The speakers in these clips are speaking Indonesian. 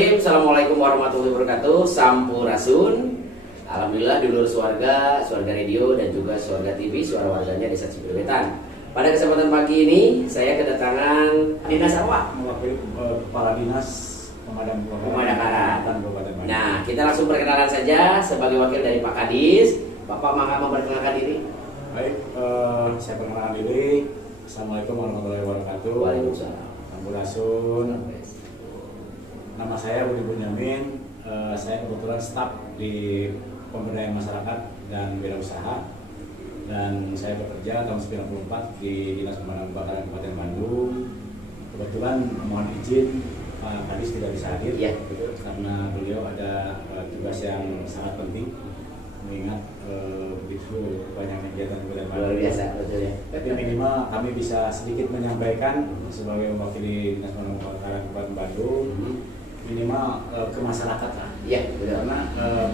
Bismillahirrahmanirrahim. Assalamualaikum warahmatullahi wabarakatuh. Sampurasun. Alhamdulillah dulur Suarga, Suarga Radio dan juga Suarga TV, suara warganya Desa Cibewetan. Pada kesempatan pagi ini saya kedatangan dinas apa? Mewakili Kepala Dinas Pemadakaran. Nah, kita langsung perkenalan saja sebagai wakil dari Pak Kadis. Bapak mangga memperkenalkan diri. Baik, saya perkenalkan diri. Assalamualaikum warahmatullahi wabarakatuh. Waalaikumsalam. Sampurasun. Nama saya Budi Bunyamin. Saya kebetulan staf di Pemberdayaan Masyarakat dan Wirausaha. Dan saya bekerja tahun 94 di Dinas Pemadam Kebakaran Kabupaten Bandung. Kebetulan mohon izin Pak Kadis tidak bisa hadir ya, karena beliau ada tugas yang sangat penting, mengingat begitu banyak kegiatan luar biasa, betul ya. Tapi minimal kami bisa sedikit menyampaikan sebagai mewakili Dinas Pemadam Kebakaran Kabupaten Bandung, minimal ke masyarakat lah. Iya, betul. Karena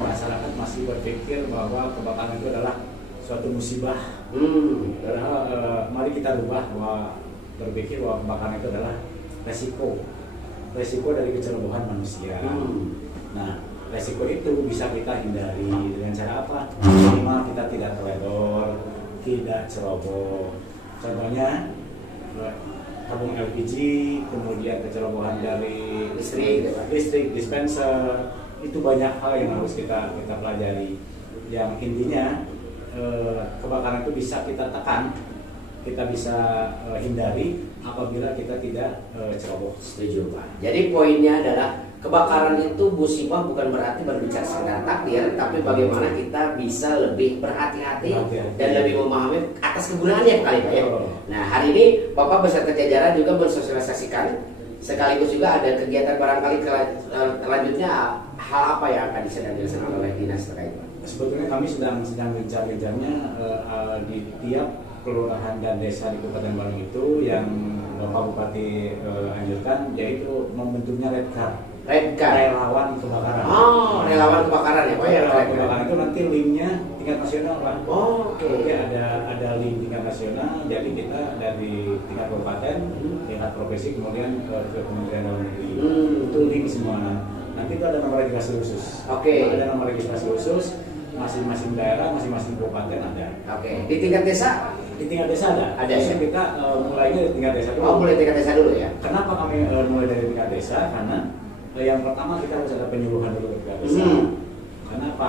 masyarakat masih berpikir bahwa kebakaran itu adalah suatu musibah. Padahal mari kita rubah bahwa berpikir bahwa kebakaran itu adalah resiko dari kecerobohan manusia. Nah, resiko itu bisa kita hindari dengan cara apa? Minimal kita tidak teledor, tidak ceroboh. Contohnya tabung LPG, kemudian kecerobohan dari listrik dispenser, itu banyak hal yang harus kita pelajari. Yang intinya kebakaran itu bisa kita tekan, kita bisa hindari apabila kita tidak ceroboh. Setuju Pak. Jadi poinnya adalah kebakaran itu musibah bukan berarti berbicara sekedar takdir, tapi bagaimana kita bisa lebih berhati-hati dan lebih memahami atas kegunaannya kali Pak ya. Nah, hari ini Bapak beserta jajaran juga mensosialisasikan, sekaligus juga ada kegiatan barangkali selanjutnya hal apa yang akan sedang dilaksanakan oleh dinas terkait Pak? Sebetulnya kami sedang gencar-gencarnya di tiap kelurahan dan desa di Kabupaten Bandung itu yang Bapak Bupati anjurkan, yaitu membentuknya Red Card. Relawan kebakaran. Oh, relawan kebakaran ya Pak ya. Relawan kebakaran itu nanti linknya tingkat nasional Pak. Oh, oke. Jadi ada link tingkat nasional. Jadi kita dari tingkat kabupaten, tingkat provinsi, kemudian ke Kementerian Dalam Negeri. Itu link semua. Nanti itu ada nomor registrasi khusus. Oke. Ada nomor registrasi khusus. Masing-masing daerah, masing-masing kabupaten ada. Oke. Di tingkat desa? Di tingkat desa ada. Ada ya? Kita mulainya di tingkat desa dulu. Oh, mulai tingkat desa dulu ya. Kenapa kami mulai dari tingkat desa? Karena yang pertama kita harus ada penyuluhan dulu ke tingkat desa. Karena apa?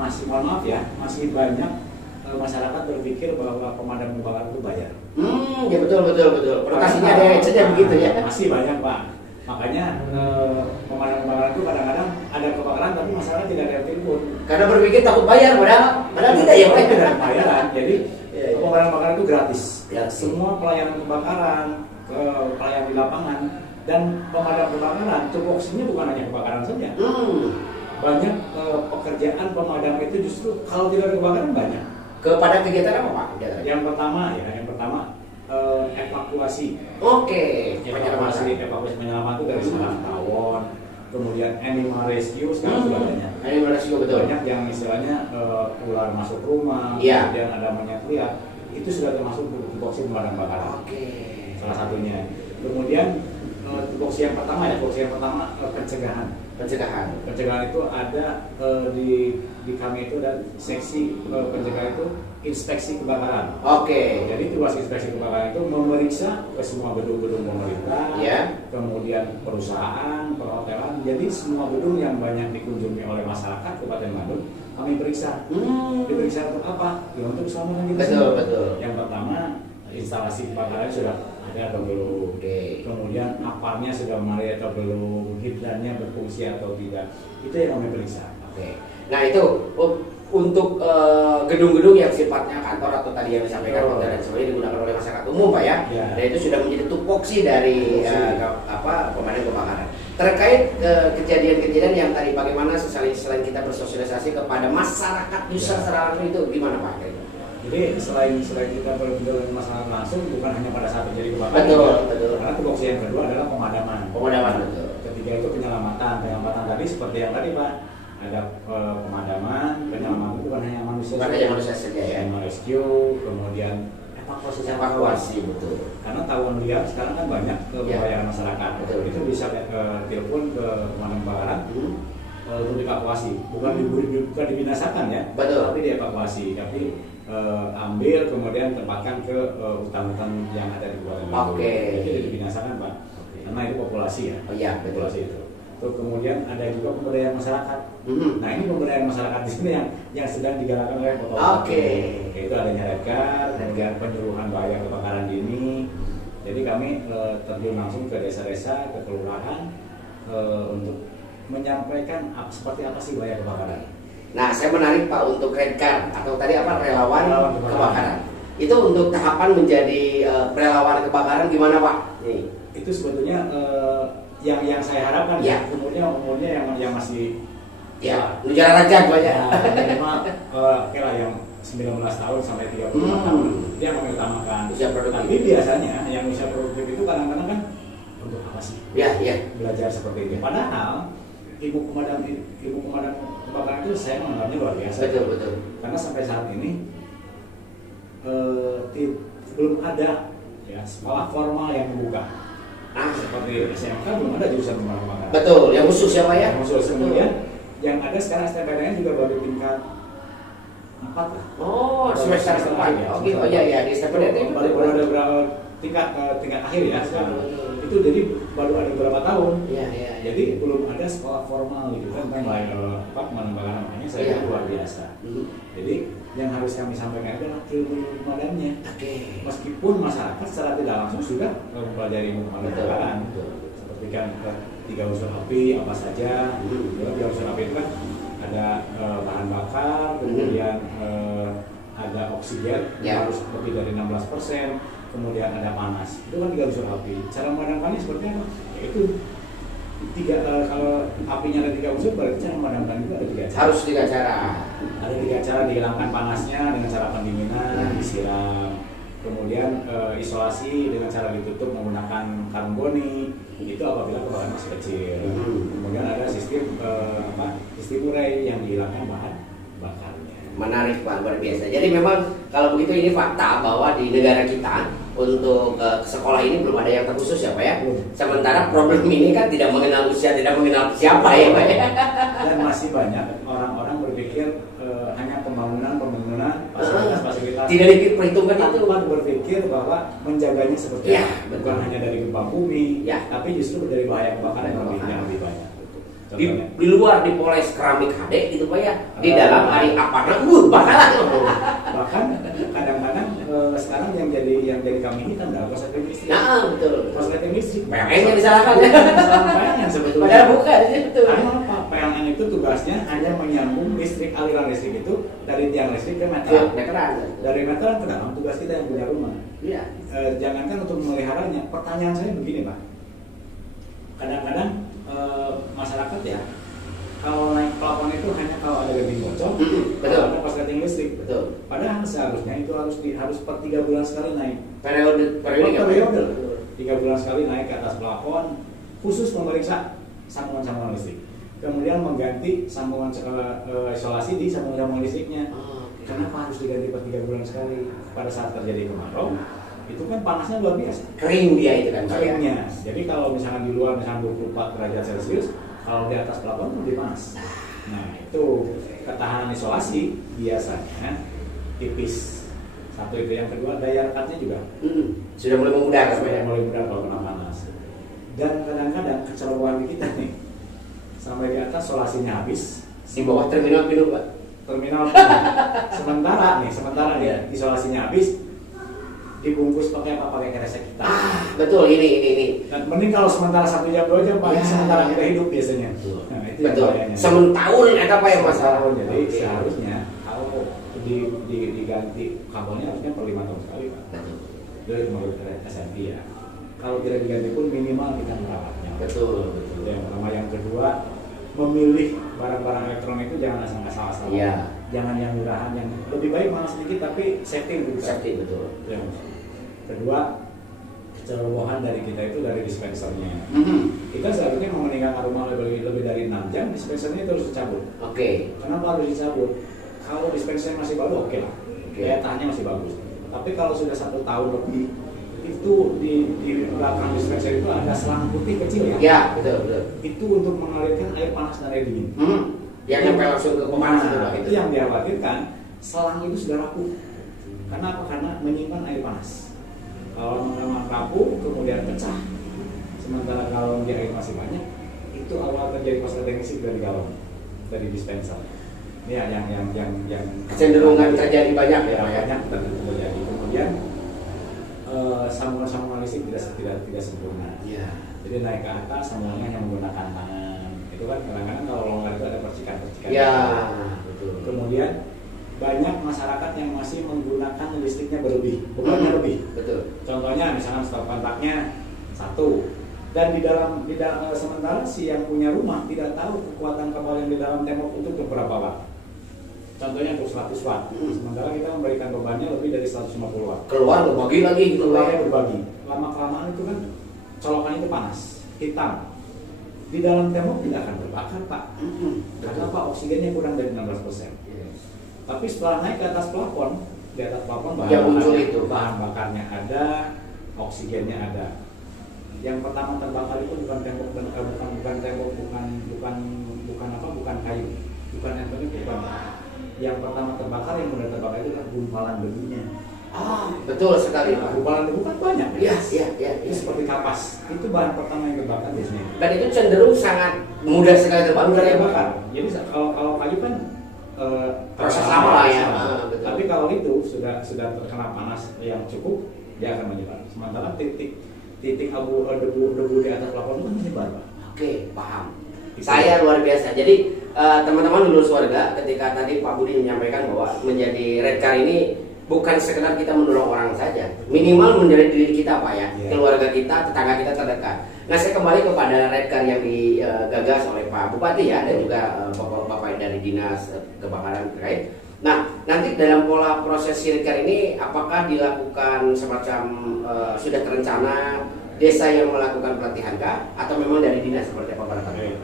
Mohon maaf ya, masih banyak masyarakat berpikir bahwa pemadam kebakaran itu bayar. Ya betul. Protasinya ada saja begitu ya. Masih banyak Pak. Makanya pemadam kebakaran itu kadang-kadang ada kebakaran tapi masyarakat tidak ada yang telepon. Karena berpikir takut bayar, padahal tidak ya Pak. Tidak bayaran. Jadi pemadam kebakaran itu gratis. Semua pelayanan kebakaran, pelayanan di lapangan dan pemadam kebakaran tupoksinya bukan hanya kebakaran saja. Banyak pekerjaan pemadam itu justru kalau tidak ada kebakaran banyak. Kepada kegiatan apa Pak? Yang pertama evakuasi. Oke. Evakuasi penyelaman itu dari saraf tawon, kemudian animal rescue sekarang sudah banyak. Animal rescue betul. Banyak yang istilahnya ular masuk rumah, ya. Kemudian ada monyet liar, itu sudah termasuk tupoksi pemadam kebakaran. Oke. Salah satunya. Kemudian tupoksi yang pertama pencegahan. Pencegahan itu ada di kami itu ada seksi pencegahan itu inspeksi kebakaran. Oke. Jadi tugas inspeksi kebakaran itu memeriksa ke semua gedung-gedung pemerintah, kemudian perusahaan, perhotelan. Jadi semua gedung yang banyak dikunjungi oleh masyarakat Kabupaten Bandung kami periksa. Diperiksa untuk apa? Ya untuk keselamatan kita. Betul. Yang pertama instalasi kebakaran sudah ada atau belum, kemudian aparnya sudah memadai atau belum, hidrannya berfungsi atau tidak, itu yang kami periksa. Oke. Nah itu untuk gedung-gedung yang sifatnya kantor atau tadi yang disampaikan hotel dan sebagainya digunakan oleh masyarakat umum Pak ya. Dan itu sudah menjadi tupoksi dari pemadam kebakaran. Terkait kejadian-kejadian yang tadi bagaimana selain kita bersosialisasi kepada masyarakat user secara langsung itu gimana Pak? Jadi selain kita berbicara dengan masyarakat langsung, bukan hanya pada saat terjadi kebakaran. Betul. Karena tupoksi yang kedua adalah pemadaman. Betul. Ketiga itu penyelamatan tadi seperti yang tadi Pak. Ada penyelaman itu bukan hanya manusia. Bukan hanya manusia saja ya. Animal rescue, kemudian evakuasi betul. Karena tawon liar sekarang kan banyak ke wilayah masyarakat. Betul. Itu bisa telepon ke pemadam kebakaran untuk dievakuasi, bukan dibinasakan ya, betul. Tapi dievakuasi, tapi ambil kemudian tempatkan ke hutan-hutan yang ada di Kabupaten Bandung. Jadi dibinasakan Pak, karena itu populasi ya. Oh iya, populasi itu. Terus kemudian ada juga pemberdayaan masyarakat. Nah ini pemberdayaan masyarakat di sini yang sedang digalakkan oleh Kota Yaitu adanya redcar, kemudian penyuluhan bahaya kebakaran dini. Jadi kami terjun langsung ke desa-desa, ke kelurahan untuk menyampaikan seperti apa sih bahaya kebakaran. Nah, saya menarik Pak untuk redcar atau tadi apa relawan kebakaran. Itu untuk tahapan menjadi relawan kebakaran gimana Pak? Nih. Itu sebetulnya yang saya harapkan ya. Umurnya yang masih ujar raja banyak. Minimal oke lah yang 19 tahun sampai 35 tahun dia kami utamakan. Usia produktif. Tapi biasanya yang usia produktif itu kadang-kadang kan untuk apa sih? Belajar seperti itu. Padahal ibu pemadam kebakaran itu saya menganggapnya luar biasa. Betul. Karena sampai saat ini belum ada sekolah formal yang membuka. Seperti SMK belum ada jurusan pemadam kebakaran. Betul, yang khusus siapa ya? Yang khusus. Kemudian yang ada sekarang STPDN juga baru tingkat 4 lah. Oh, semester 4 ya. Oh iya di STPDN itu baru ada berapa tingkat akhir ya sekarang. Itu jadi baru ada beberapa tahun. Jadi belum ada sekolah formal gitu kan pemadam kebakaran, makanya saya luar biasa. Jadi yang harus kami sampaikan adalah ilmu pemadamnya. Meskipun masyarakat secara tidak langsung sudah mempelajari ilmu pemadam kebakaran. Seperti kan 3 unsur api apa saja. 3 unsur api itu kan ada bahan bakar, kemudian ada oksigen harus lebih dari 16%. Kemudian ada panas, itu kan 3 unsur api. Cara memadamkannya seperti apa? Yaitu kalau apinya ada 3 unsur, berarti cara memadamkan itu ada 3 cara. Harus 3 cara. Ada 3 cara dihilangkan panasnya dengan cara pendinginan, disiram. Kemudian isolasi dengan cara ditutup menggunakan karung goni. Itu apabila kebakaran masih kecil. Kemudian ada sistem sistem urai yang dihilangkan bahan bakarnya. Menarik Pak, luar biasa. Jadi memang kalau begitu ini fakta bahwa di negara kita untuk sekolah ini belum ada yang terkhusus ya Pak ya. Sementara problem ini kan tidak mengenal usia, tidak mengenal siapa ya Pak ya. Dan masih banyak orang-orang berpikir hanya pembangunan fasilitas. Tidak diperhitungkan itu. Tanpa berpikir bahwa menjaganya seperti bukan hanya dari gempa bumi, tapi justru dari bahaya kebakaran yang lebih banyak. Di luar dipoles keramik HD gitu Pak ya, di dalam hari apa bakaran. Bahkan kadang-kadang sekarang yang jadi kami hitam adalah korsleting listrik. Betul. Korsleting listrik. PLN yang disalahkan ya. PLN sebetulnya. Padahal bukan itu. Karena apa? PLN itu tugasnya hanya menyambung aliran listrik itu dari tiang listrik ke meteran. Dari meteran ke dalam, tugas kita yang punya rumah. Jangankan untuk memeliharanya. Pertanyaan saya begini Pak. Kadang-kadang masyarakat ya kalau naik plafon itu hanya kalau ada genting bocor, kalau ada korsleting listrik. Padahal seharusnya itu harus per 3 bulan sekali naik. Periode 3 bulan sekali naik ke atas plafon, khusus memeriksa sambungan listrik. Kemudian mengganti sambungan isolasi di sambungan listriknya. Kenapa harus diganti per 3 bulan sekali? Pada saat terjadi kemarau, itu kan panasnya luar biasa. Kering dia itu kan. Keringnya. Jadi kalau misalkan di luar misalkan 24 derajat Celcius, kalau di atas plafon lebih panas. Nah itu ketahanan isolasi biasanya tipis. Satu itu, yang kedua daya rekatnya juga sudah mulai memudar. Kalau kena panas. Dan kadang-kadang kecerobohan kita nih sampai di atas isolasinya habis. Di bawah terminal penuh Pak. Sementara nih isolasinya habis. Dibungkus pakai apa? Pakai kresek kita. Betul, ini. Dan mending kalau sementara 1 jam 2 jam Pak, sementara kita hidup biasanya. Nah, itu betul. Sementahun apa yang masalah? Jadi seharusnya kalau diganti kabelnya harusnya per 5 tahun sekali Pak. Itu menurut SMP ya. Kalau tidak diganti pun minimal kita merawatnya. Betul. Yang pertama, yang kedua, memilih barang-barang elektronik itu jangan asal-asal. Jangan yang murahan, yang lebih baik mahal sedikit tapi safety betul. Kedua, kecerobohan dari kita itu dari dispensernya. Kita seharusnya mau meninggalkan rumah lebih dari 6 jam, dispensernya itu harus dicabut. Kenapa harus dicabut? Kalau dispensernya masih baru, oke lah. Daya tahannya masih bagus. Tapi kalau sudah 1 tahun lebih, itu di belakang dispenser itu ada selang putih kecil ya. Ya, betul, betul. Itu untuk mengalirkan air panas dan air dingin. Yang nyampe langsung ke pemanas itu yang dikhawatirkan, selang itu sudah rapuh. Karena apa? Karena menyimpan air panas. Kalau memang rapuh, kemudian pecah. Sementara kalau di air masih banyak, itu awal terjadi masalah teknis dari galon, dari dispenser. Ini yang kecenderungan terjadi banyak ya, banyak terjadi. Kemudian sambungan listrik tidak sempurna. Ya. Jadi naik ke atas semuanya hanya menggunakan tangan. Itu kan kadang-kadang kalau longgar itu ada percikan-percikan. Ya, betul. Kemudian banyak masyarakat yang masih menggunakan listriknya berlebih, bebannya lebih. Betul. Contohnya misalnya stop kontaknya 1, dan di dalam sementara si yang punya rumah tidak tahu kekuatan kabel yang di dalam tembok itu berapa watt. Contohnya untuk 100 watt, sementara kita memberikan bebannya lebih dari 150 watt. Keluar berbagi lagi gitu. Keluarnya berbagi. Lama-kelamaan itu kan colokan itu panas, hitam. Di dalam tembok tidak akan terbakar, Pak. Karena apa? Oksigennya kurang dari 16%. Tapi setelah naik ke atas plafon, di atas plafon bahan bakarnya ada, oksigennya ada. Yang pertama terbakar itu bukan tembok bukan kayu, bukan enteng, bukan. Yang pertama terbakar, yang mudah terbakar itu adalah gumpalan debunya. Betul sekali. Gumpalan debu kan banyak. Iya. Itu seperti kapas. Itu bahan pertama yang terbakar biasanya. Dan itu cenderung sangat mudah sekali terbakar. Mudah terbakar. Jadi kalau kayu kan proses lama lah ya. Tapi kalau itu sudah terkena panas yang cukup, dia akan menyebar. Sementara titik debu di atas plafon itu menyebar, Pak. Oke, paham. Saya luar biasa. Jadi teman-teman lulus warga, ketika tadi Pak Budi menyampaikan bahwa menjadi Red Car ini bukan sekedar kita menolong orang saja, minimal menjadi diri kita, Pak ya, keluarga kita, tetangga kita terdekat. Nah, saya kembali kepada Red Car yang digagas oleh Pak Bupati ya, dan juga Bapak dari Dinas Kebakaran terkait. Nah, nanti dalam pola proses Red Car ini, apakah dilakukan semacam sudah terencana desa yang melakukan pelatihan kah? Atau memang dari dinas seperti apa pada kami?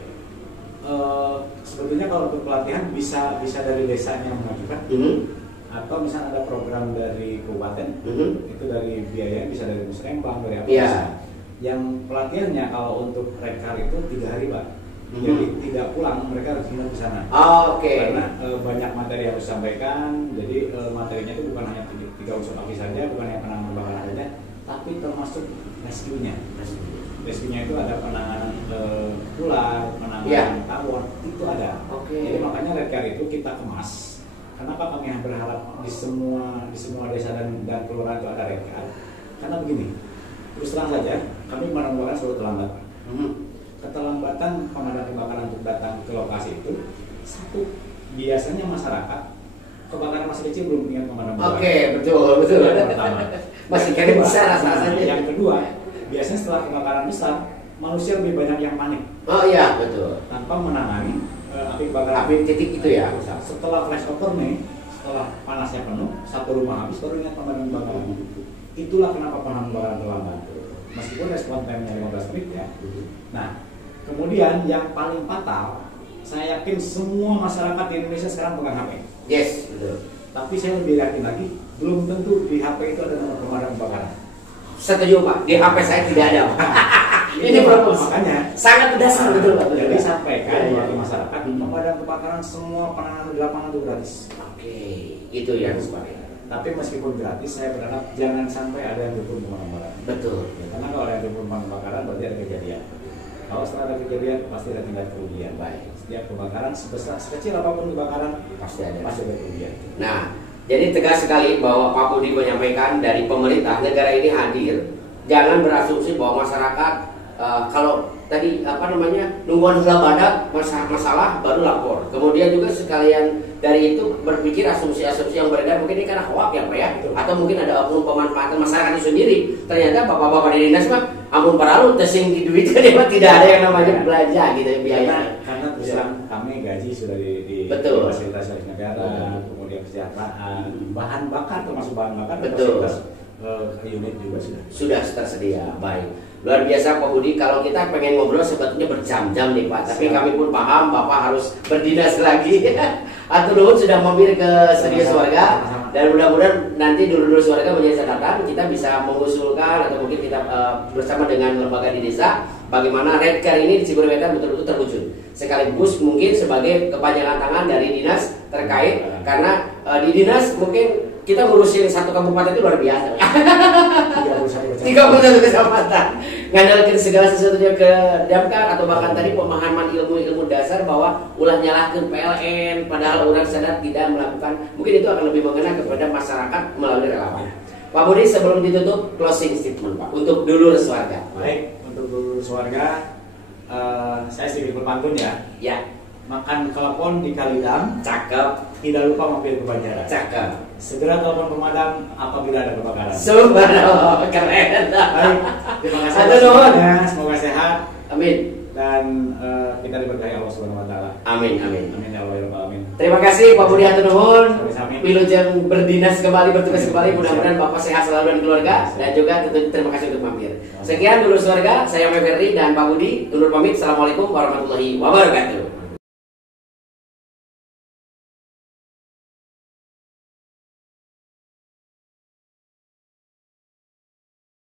Sebetulnya kalau untuk pelatihan bisa dari desanya mengajukan, atau misalnya ada program dari kabupaten, itu dari biaya bisa dari musrembang, dari apa bisa. Yang pelatihannya kalau untuk Red Car itu 3 hari, Pak. Jadi tidak pulang, mereka harus tinggal di sana. Karena banyak materi yang harus disampaikan. Jadi materinya itu bukan hanya 3 unsur api saja, bukan hanya penanganan kebakaran saja, tapi termasuk rescue-nya. Rescue-nya itu ada penanganan ular, penanganan tawon, itu ada. Jadi makanya Red Car itu kita kemas. Kenapa kami berharap di semua desa dan kelurahan itu ada Red Car? Karena begini, terus terang saja, kami menemukan suatu terlambat. Keterlambatan pemadam kebakaran untuk datang ke lokasi itu, 1, biasanya masyarakat kebakaran masih kecil belum ingat pemadam kebakaran. Betul. Yang pertama. Masih kayak besar rasanya. Yang kedua, biasanya setelah kebakaran besar, manusia lebih banyak yang panik. Betul. Tanpa menangani api kebakaran. Api titik itu ya. Setelah flashover nih, setelah panasnya penuh, 1 rumah habis, baru ingat pemadam kebakaran. Itulah kenapa pemadam kebakaran terlambat. Meskipun respon time-nya 15 menit ya. Nah, kemudian yang paling fatal, saya yakin semua masyarakat di Indonesia sekarang pegang HP. Yes, betul. Tapi saya lebih yakin lagi, belum tentu di HP itu ada nomor pemadam kebakaran. Setuju, Pak. Di HP saya tidak ada, Pak. Ini propos. Makanya sangat berdasar, betul, Pak. Jadi sampaikan kepada masyarakat, pemadam kebakaran semua penanganan di lapangan itu gratis. Itu yang sebagainya. Tapi meskipun gratis, saya berharap jangan sampai ada yang ditelepon pemadam kebakaran. Betul. Karena kalau ada yang ditelepon pemadam kebakaran berarti ada kejadian. Kalau setelah ada kejadian pasti ada tingkat kerugian. Setiap kebakaran sekecil apapun kebakaran pasti ada kerugian. Nah, jadi tegas sekali bahwa Pak Budi menyampaikan dari pemerintah negara ini hadir. Jangan berasumsi bahwa masyarakat kalau tadi nungguan sudah badak masalah baru lapor. Kemudian juga sekalian dari itu berpikir asumsi-asumsi yang beredar mungkin ini karena hoak ya, Pak ya. Atau mungkin ada oknum pemanfaatan masyarakat itu sendiri. Ternyata bapak-bapak di dinas mah ampun paralu tesing di duitnya tidak ada yang namanya belanja gitu ya, biaya. Karena terus kami gaji sudah di fasilitas negara, kemudian kesejahteraan, bahan bakar termasuk bahan bakar, fasilitas unit juga sudah tersedia. Baik. Luar biasa Pak Budi, kalau kita pengen ngobrol sebetulnya berjam-jam nih Pak, tapi kami pun paham Bapak harus berdinas lagi. Atur nuhun sudah mampir ke Studio Warga. Dan mudah-mudahan nanti dulur-dulur warga menjadi catatan, kita bisa mengusulkan atau mungkin kita bersama dengan lembaga di desa bagaimana Red Car ini di Ciburu Wetan betul-betul terwujud. Sekaligus mungkin sebagai kepanjangan tangan dari dinas terkait, karena di dinas mungkin kita ngurusin satu kabupaten itu luar biasa. 31 kecamatan. Ngandalkan segala sesuatunya ke Damkar atau bahkan tadi pemahaman ilmu-ilmu dasar bahwa ulah nyalahkan PLN padahal orang sadar tidak melakukan. Mungkin itu akan lebih mengena kepada masyarakat melalui relawan. Pak Budi, sebelum ditutup closing statement Pak untuk dulur sewarga. Baik, untuk dulur sewarga saya sedikit berpantun ya. Ya. Makan klepon di Kalidang, Cakep. tidak lupa mampir ke Banjaran. Cakep. Segera telepon pemadam apabila ada kebakaran. Subhanallah, keren. Baik, terima kasih Atur nuhun. semuanya, semoga sehat Amin. dan kita diberkahi Allah Subhanahu wa taala. Amin, amin. Amin ya Allah ya Rabbal alamin. Terima kasih Pak Budi hatur nuhun. Sami-sami. Wilujeng berdinas kembali, bertugas kembali. Mudah-mudahan Bapak sehat selalu dan keluarga. Dan juga tentu terima kasih untuk mampir. Sekian dulur keluarga, saya Ferdi dan Pak Budi. Undur pamit. Assalamualaikum warahmatullahi wabarakatuh.